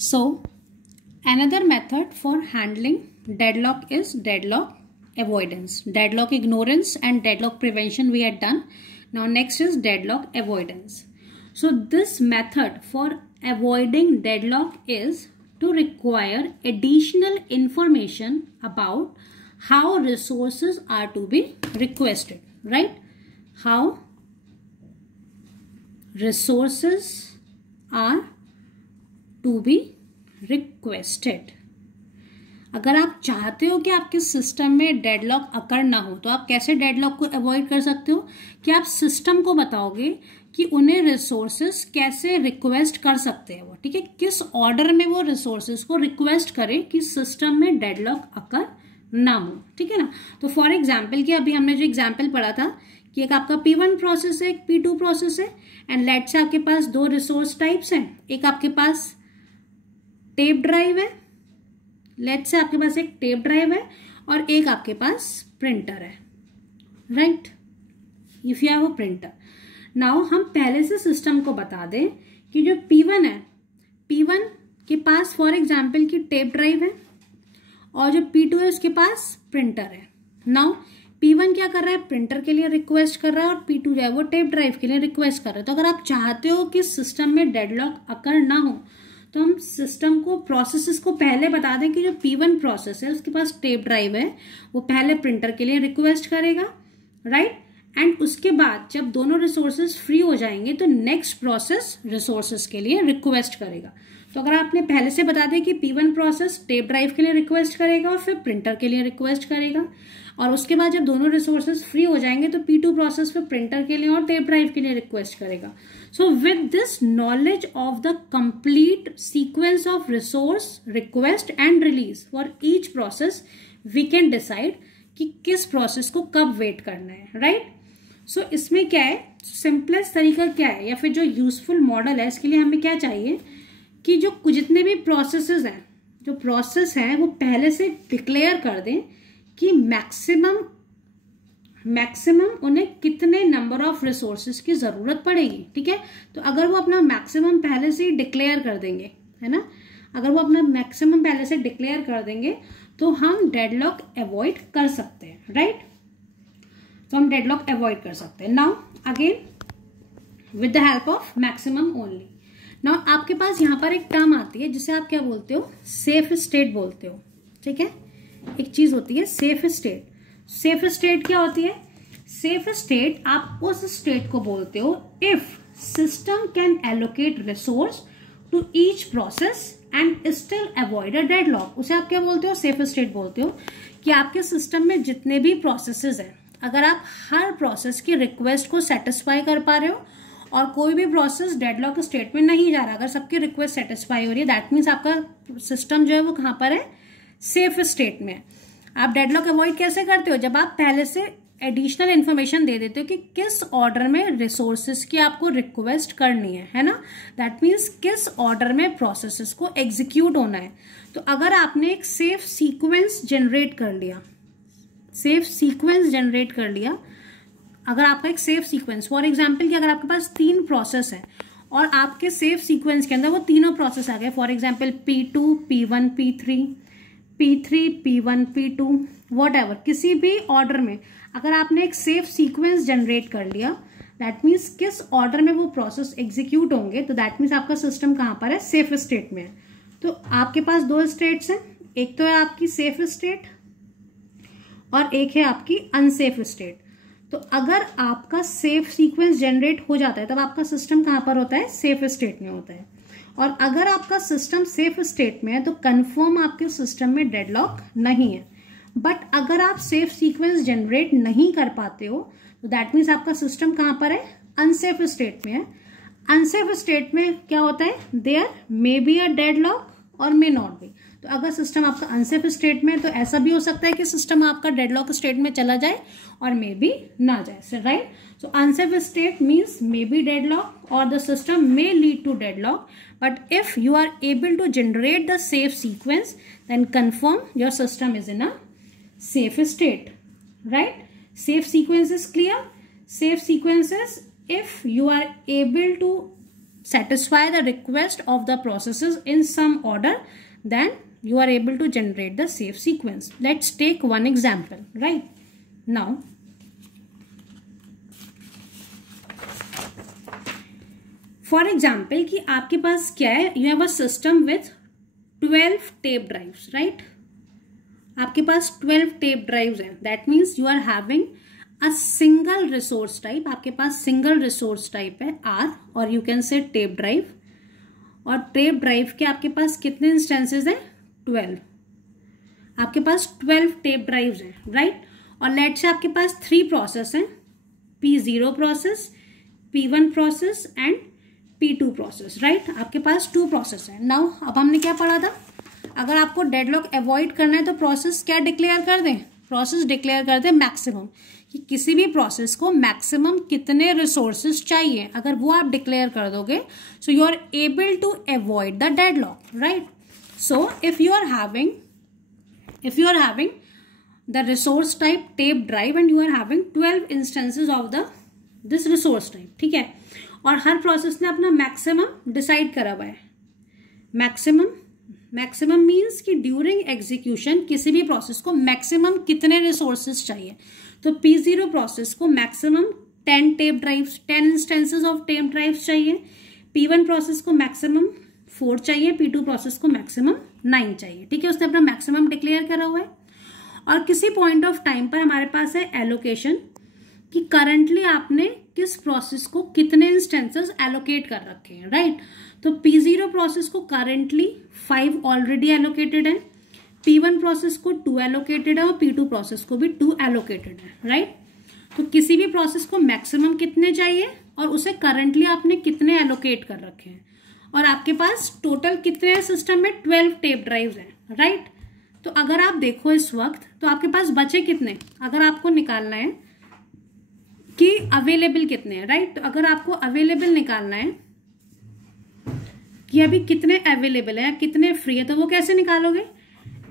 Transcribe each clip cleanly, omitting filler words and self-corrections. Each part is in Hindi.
So another method for handling deadlock is deadlock avoidance. Deadlock ignorance and deadlock prevention we had done. Now next is deadlock avoidance. So this method for avoiding deadlock is to require additional information about how resources are to be requested, right? How resources are to be requested. अगर आप चाहते हो कि आपके सिस्टम में डेडलॉक अकर ना हो तो आप कैसे डेडलॉक को अवॉइड कर सकते हो कि आप सिस्टम को बताओगे कि उन्हें रिसोर्सेस कैसे रिक्वेस्ट कर सकते हैं वो, ठीक है, किस ऑर्डर में वो रिसोर्सेस को रिक्वेस्ट करें कि सिस्टम में डेडलॉक अकर ना हो, ठीक है ना। तो फॉर एग्जाम्पल कि अभी हमने जो एग्जाम्पल पढ़ा था कि एक आपका P1 प्रोसेस है, एक P2 प्रोसेस है, एंड लेट से आपके पास दो रिसोर्स टाइप्स हैं, एक आपके पास टेप ड्राइव है, लेट से आपके पास एक टेप ड्राइव है और एक आपके पास प्रिंटर है, right, if you have a printer. Now हम पहले से सिस्टम को बता दें कि जो P1 है, P1 के पास फॉर एग्जाम्पल की टेप ड्राइव है और जो P2 है उसके पास प्रिंटर है। नाउ P1 क्या कर रहा है, प्रिंटर के लिए रिक्वेस्ट कर रहा है और P2 जो है वो टेप ड्राइव के लिए रिक्वेस्ट कर रहा है। तो अगर आप चाहते हो कि सिस्टम में डेडलॉक अकर ना हो तो हम सिस्टम को प्रोसेसेस को पहले बता दें कि जो P1 प्रोसेस है उसके पास टेप ड्राइव है, वो पहले प्रिंटर के लिए रिक्वेस्ट करेगा, राइट, एंड उसके बाद जब दोनों रिसोर्सेज फ्री हो जाएंगे तो नेक्स्ट प्रोसेस रिसोर्सेज के लिए रिक्वेस्ट करेगा। तो अगर आपने पहले से बता दें कि P1 प्रोसेस टेप ड्राइव के लिए रिक्वेस्ट करेगा और फिर प्रिंटर के लिए रिक्वेस्ट करेगा, और उसके बाद जब दोनों रिसोर्सेज फ्री हो जाएंगे तो P2 प्रोसेस फिर प्रिंटर के लिए और टेप ड्राइव के लिए रिक्वेस्ट करेगा। So with this knowledge of the complete sequence of resource request and release for each process we can decide कि किस प्रोसेस को कब वेट करना है, राइट। सो इसमें क्या है, सिंपलेस्ट तरीका क्या है या फिर जो यूजफुल मॉडल है, इसके लिए हमें क्या चाहिए कि जो जितने भी प्रोसेसेस हैं, जो प्रोसेस हैं वो पहले से डिक्लेयर कर दें कि मैक्सिमम उन्हें कितने नंबर ऑफ रिसोर्सेज की जरूरत पड़ेगी, ठीक है। तो अगर वो अपना मैक्सिमम पहले से ही डिक्लेयर कर देंगे, है ना, अगर वो अपना मैक्सिमम पहले से डिक्लेयर कर देंगे तो हम डेडलॉक अवॉइड कर सकते हैं, राइट। तो हम डेडलॉक अवॉइड कर सकते हैं। Now again with the help of maximum only. Now आपके पास यहाँ पर एक टर्म आती है जिसे आप क्या बोलते हो, सेफ स्टेट बोलते हो, ठीक है। एक चीज होती है सेफ स्टेट। सेफ स्टेट क्या होती है, सेफ स्टेट आप उस स्टेट को बोलते हो if system can allocate resource to each process and still avoid a deadlock. उसे आप क्या बोलते हो, सेफ स्टेट बोलते हो कि आपके सिस्टम में जितने भी प्रोसेसेस हैं, अगर आप हर प्रोसेस की रिक्वेस्ट को सेटिस्फाई कर पा रहे हो और कोई भी प्रोसेस डेडलॉक स्टेट में नहीं जा रहा, अगर सबकी रिक्वेस्ट सेटिस्फाई हो रही है, दैट मीन्स आपका सिस्टम जो है वो कहां पर है, सेफ स्टेट में। आप डेडलॉक अवॉइड कैसे करते हो, जब आप पहले से एडिशनल इन्फॉर्मेशन दे देते हो कि किस ऑर्डर में रिसोर्सेज की आपको रिक्वेस्ट करनी है ना, दैट मीन्स किस ऑर्डर में प्रोसेसेस को एग्जीक्यूट होना है। तो अगर आपने एक सेफ सीक्वेंस जनरेट कर लिया, अगर आपका एक सेफ सीक्वेंस फॉर एग्जाम्पल कि अगर आपके पास 3 प्रोसेस है और आपके सेफ सीक्वेंस के अंदर वो तीनों प्रोसेस आ गए, for example P2, P1, P3, P1, P2 whatever, किसी भी ऑर्डर में अगर आपने एक सेफ सीक्वेंस जनरेट कर लिया, दैट मीन्स किस ऑर्डर में वो प्रोसेस एग्जीक्यूट होंगे, तो दैट मीन्स आपका सिस्टम कहां पर है, सेफ स्टेट में है। तो आपके पास 2 स्टेट्स हैं, एक तो है आपकी सेफ स्टेट और एक है आपकी अनसेफ स्टेट। तो अगर आपका सेफ सीक्वेंस जनरेट हो जाता है तब आपका सिस्टम कहां पर होता है, सेफ स्टेट में होता है। और अगर आपका सिस्टम सेफ स्टेट में है तो कंफर्म आपके सिस्टम में डेडलॉक नहीं है। बट अगर आप सेफ सीक्वेंस जनरेट नहीं कर पाते हो तो दैट मीन्स आपका सिस्टम कहां पर है, अनसेफ स्टेट में है। अनसेफ स्टेट में क्या होता है, there may be a deadlock और मे नॉट बी। तो अगर सिस्टम आपका अनसेफ स्टेट में है तो ऐसा भी हो सकता है कि सिस्टम आपका डेडलॉक स्टेट में चला जाए और मे बी ना जाए, right. So unsafe state means may be deadlock और the system may lead to deadlock, but if you are able to generate the safe sequence then confirm your system is in a safe state, right. Safe sequence is clear. Safe sequence is if you are able to satisfy the request of the processes in some order, then you are able to generate the safe sequence. Let's take one example. Right now, for example कि आपके पास क्या है, you have a system with 12 tape drives, right? आपके पास 12 tape drives हैं. That means you are having a single resource type. आपके पास single resource type है R, और you can say tape drive. और tape drive के आपके पास कितने instances हैं? 12. आपके पास 12 tape drives हैं, right? और let's say आपके पास 3 process हैं, P0 process, P1 process and P2 process, right? आपके पास 2 process हैं. Now अब हमने क्या पढ़ा था? अगर आपको डेडलॉक अवॉइड करना है तो प्रोसेस क्या डिक्लेयर कर दें? प्रोसेस डिक्लेयर कर दें मैक्सिमम, कि किसी भी प्रोसेस को मैक्सिमम कितने रिसोर्सेज चाहिए, अगर वो आप डिक्लेयर कर दोगे so you are able to avoid the deadlock, right? So if you are having the resource type tape drive and you are having 12 instances of this resource type, ठीक है, और हर प्रोसेस ने अपना मैक्सिमम डिसाइड करा हुआ है. मैक्सिमम मीन्स कि ड्यूरिंग एग्जीक्यूशन किसी भी प्रोसेस को मैक्सिमम कितने रिसोर्सेज चाहिए. तो P0 प्रोसेस को maximum 10 tape drives, 10 instances of tape drives चाहिए. P1 प्रोसेस को मैक्सिमम 4 चाहिए. P2 प्रोसेस को मैक्सिमम 9 चाहिए, ठीक है. उसने अपना मैक्सिमम डिक्लेयर करा हुआ है. और किसी पॉइंट ऑफ टाइम पर हमारे पास है एलोकेशन, कि करंटली आपने किस प्रोसेस को कितने इंस्टेंसेस एलोकेट कर रखे हैं, राइट? तो P0 प्रोसेस को करंटली 5 ऑलरेडी एलोकेटेड है, P1 प्रोसेस को 2 एलोकेटेड है और P2 प्रोसेस को भी 2 एलोकेटेड है, राइट? तो किसी भी प्रोसेस को मैक्सिमम कितने चाहिए और उसे करंटली आपने कितने एलोकेट कर रखे हैं, और आपके पास टोटल कितने हैं सिस्टम में? 12 टेप ड्राइव्स हैं, राइट? तो अगर आप देखो इस वक्त तो आपके पास बचे कितने, अगर आपको निकालना है कि अवेलेबल कितने हैं, राइट? तो अगर आपको अवेलेबल निकालना है कि अभी कितने अवेलेबल है, कितने फ्री है, तो वो कैसे निकालोगे?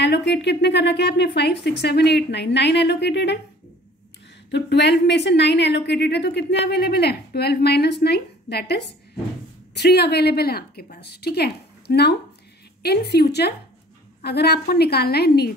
एलोकेट कितने कर रखे हैं आपने? 5, 6, 7, 8, 9 एलोकेटेड है. तो 12 में से 9 एलोकेटेड है, तो कितने अवेलेबल है? 12 माइनस 9 दैट इज 3 अवेलेबल है आपके पास, ठीक है. नाउ इन फ्यूचर अगर आपको निकालना है नीड,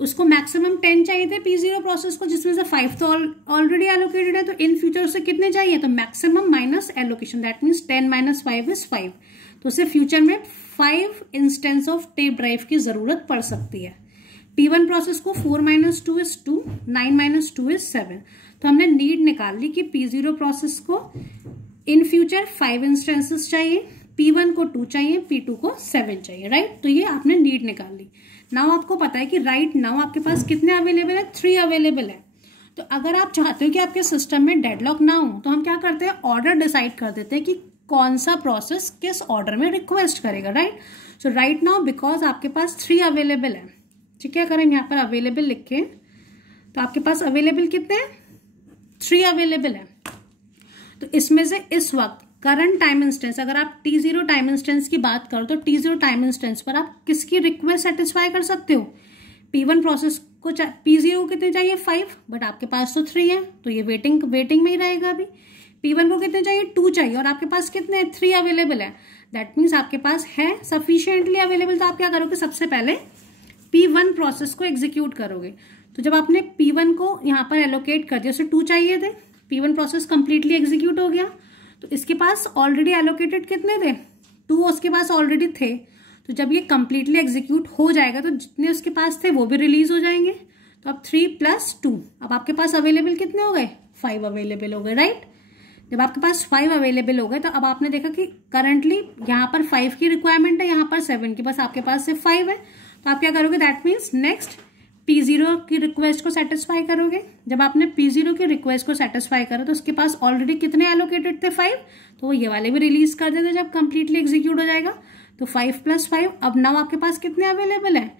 उसको मैक्सिमम 10 चाहिए थे P0 प्रोसेस को, जिसमें से 5 तो ऑलरेडी एलोकेटेड है. तो इन फ्यूचर उसे कितने चाहिए? तो maximum minus allocation, that means 10 minus 5 is 5. तो उसे फ्यूचर में 5 इंस्टेंस ऑफ टेप ड्राइव की जरूरत पड़ सकती है. P1 प्रोसेस को 4 माइनस 2 इज 2, 9 माइनस 2 इज 7. तो हमने नीड निकाल ली कि P0 प्रोसेस को इन फ्यूचर 5 इंस्टेंसेस चाहिए, P1 को 2 चाहिए, P2 को 7 चाहिए, राइट? तो ये आपने नीड निकाल ली. नाउ आपको पता है कि राइट नाउ आपके पास कितने अवेलेबल है? 3 अवेलेबल है. तो अगर आप चाहते हो कि आपके सिस्टम में डेडलॉक ना हो, तो हम क्या करते हैं? ऑर्डर डिसाइड कर देते हैं कि कौन सा प्रोसेस किस ऑर्डर में रिक्वेस्ट करेगा, right? So right now because आपके पास 3 अवेलेबल है, ठीक है. अगर हम यहाँ पर अवेलेबल लिखें तो आपके पास अवेलेबल कितने हैं? 3 अवेलेबल है. तो इसमें से इस वक्त करंट टाइम इंस्टेंस, अगर आप T0 टाइम इंस्टेंस की बात करो तो T0 टाइम इंस्टेंस पर आप किसकी रिक्वेस्ट सेटिस्फाई कर सकते हो? P1 प्रोसेस को P0 को कितने चाहिए? 5, बट आपके पास तो 3 है, तो ये वेटिंग में ही रहेगा. अभी P1 को कितने चाहिए? 2 चाहिए, और आपके पास कितने? 3 अवेलेबल है. दैट मीन्स आपके पास है सफिशियंटली अवेलेबल. तो आप क्या करोगे? सबसे पहले P1 प्रोसेस को एग्जीक्यूट करोगे. तो जब आपने P1 को यहाँ पर एलोकेट कर दिया, उसे 2 चाहिए थे, P1 प्रोसेस कंप्लीटली एग्जीक्यूट हो गया. तो इसके पास ऑलरेडी एलोकेटेड कितने थे? 2 उसके पास ऑलरेडी थे. तो जब ये कंप्लीटली एग्जीक्यूट हो जाएगा तो जितने उसके पास थे वो भी रिलीज हो जाएंगे. तो अब 3 + 2, अब आपके पास अवेलेबल कितने हो गए? 5 अवेलेबल हो गए, राइट? जब आपके पास 5 अवेलेबल हो गए तो अब आपने देखा कि करंटली यहाँ पर 5 की रिक्वायरमेंट है, यहाँ पर 7 की, बस आपके पास सिर्फ 5 है. तो आप क्या करोगे? दैट मीन्स नेक्स्ट P0 की रिक्वेस्ट को सेटिस्फाई करोगे. जब आपने P0 की रिक्वेस्ट को सेटिस्फाई करा तो उसके पास ऑलरेडी कितने एलोकेटेड थे? 5. तो वो ये वाले भी रिलीज कर देते जब कंप्लीटली एग्जीक्यूट हो जाएगा. तो 5 + 5, अब नाउ आपके पास कितने अवेलेबल है?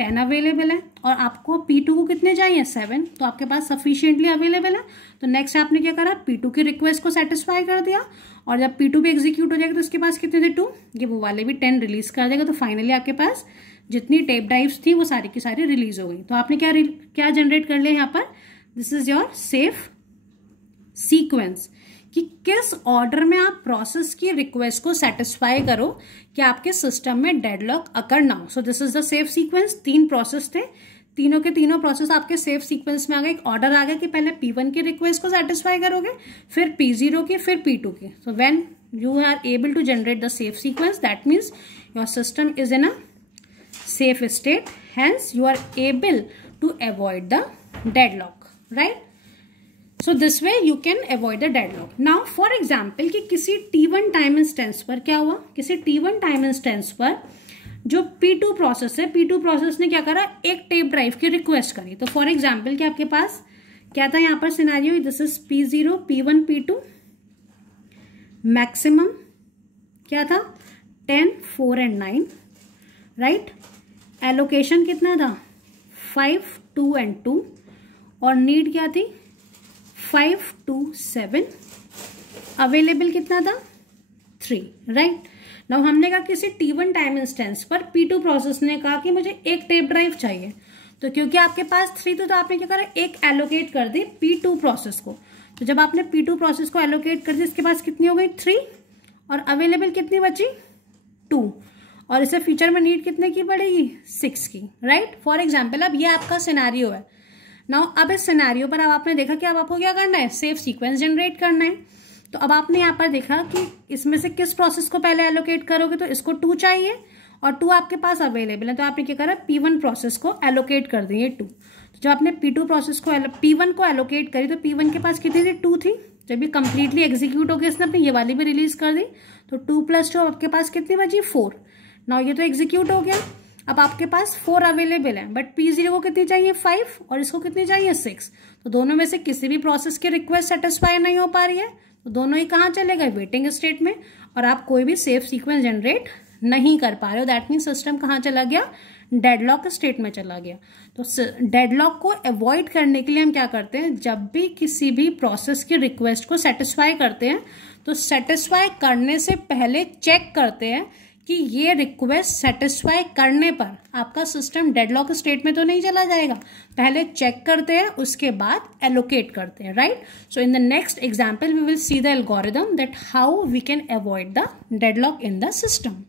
10 अवेलेबल है. और आपको P2 को कितने चाहिए? 7. तो आपके पास सफिशियंटली अवेलेबल है. तो नेक्स्ट आपने क्या करा? P2 की रिक्वेस्ट को सेटिस्फाई कर दिया, और जब P2 भी एग्जीक्यूट हो जाएगा तो उसके पास कितने थे? 2. ये वो वाले भी 10 रिलीज कर देगा. तो फाइनली आपके पास जितनी टेप ड्राइव्स थी वो सारी की सारी रिलीज हो गई. तो आपने क्या जनरेट कर लिया यहाँ पर? This is your safe sequence, कि किस ऑर्डर में आप प्रोसेस की रिक्वेस्ट को सेटिस्फाई करो कि आपके सिस्टम में डेडलॉक अकर ना हो. So this is the safe sequence. 3 process थे, तीनों के तीनों प्रोसेस आपके सेफ सीक्वेंस में आ गए. एक ऑर्डर आ गया कि पहले P1 की रिक्वेस्ट को सेटिस्फाई करोगे, फिर P0 की, फिर P2 की. So when you are able to generate the safe sequence, that means your system is in a safe state, hence you are able to avoid the deadlock, right? So this way you can avoid the deadlock. Now for example कि किसी T1 टाइम इंस्टेंस पर क्या हुआ, किसी T1 टाइम इंस्टेंस पर जो P2 प्रोसेस है, P2 प्रोसेस ने क्या करा, एक टेप ड्राइव की रिक्वेस्ट करी. तो फॉर एग्जाम्पल कि आपके पास क्या था यहाँ पर scenario, this is P0, P1, P2, maximum क्या था 10, 4 एंड 9, राइट. एलोकेशन कितना था 5, 2 एंड 2, और नीड क्या थी 5, 2, 7. अवेलेबल कितना था 3, राइट. नाउ हमने कहा किसी T1 टाइम इंस्टेंस पर P2 प्रोसेस ने कहा कि मुझे एक टेप ड्राइव चाहिए. तो क्योंकि आपके पास 3 तो आपने क्या करा, एक एलोकेट कर दी P2 प्रोसेस को. तो जब आपने P2 प्रोसेस को एलोकेट कर दिया, इसके पास कितनी हो गई 3, और अवेलेबल कितनी बची 2, और इसे फ्यूचर में नीड कितने की पड़ेगी 6 की, राइट. फॉर एग्जाम्पल अब ये आपका सिनेरियो है. नाउ अब इस सिनेरियो पर अब आपने देखा कि अब आपको क्या करना है, सेफ सीक्वेंस जनरेट करना है. तो अब आपने यहाँ पर देखा कि इसमें से किस प्रोसेस को पहले एलोकेट करोगे, तो इसको 2 चाहिए और 2 आपके पास अवेलेबल है. तो आपने क्या करा, P1 प्रोसेस को एलोकेट कर दिए 2. तो जब आपने P2 प्रोसेस को P1 को एलोकेट करी तो P1 के पास कितनी थी 2 थी. जब ये कंप्लीटली एग्जीक्यूट हो गया, इसने अपनी ये वाली भी रिलीज कर दी, तो 2 + 2 आपके पास कितनी बची 4. नाउ ये तो एग्जीक्यूट हो गया. अब आपके पास 4 अवेलेबल है, बट P0 को कितनी चाहिए 5 और इसको कितनी चाहिए 6. तो दोनों में से किसी भी प्रोसेस की रिक्वेस्ट सेटिस्फाई नहीं हो पा रही है, तो दोनों ही कहाँ चले गए, वेटिंग स्टेट में, और आप कोई भी सेफ सीक्वेंस जनरेट नहीं कर पा रहे हो. दैट मीन सिस्टम कहाँ चला गया, डेडलॉक स्टेट में चला गया. तो डेडलॉक को अवॉइड करने के लिए हम क्या करते हैं, जब भी किसी भी प्रोसेस की रिक्वेस्ट को सेटिस्फाई करते हैं तो सेटिस्फाई करने से पहले चेक करते हैं कि ये रिक्वेस्ट सेटिस्फाई करने पर आपका सिस्टम डेडलॉक स्टेट में तो नहीं चला जाएगा. पहले चेक करते हैं, उसके बाद एलोकेट करते हैं, right. So in the next example we will see the algorithm that how we can avoid the deadlock in the system.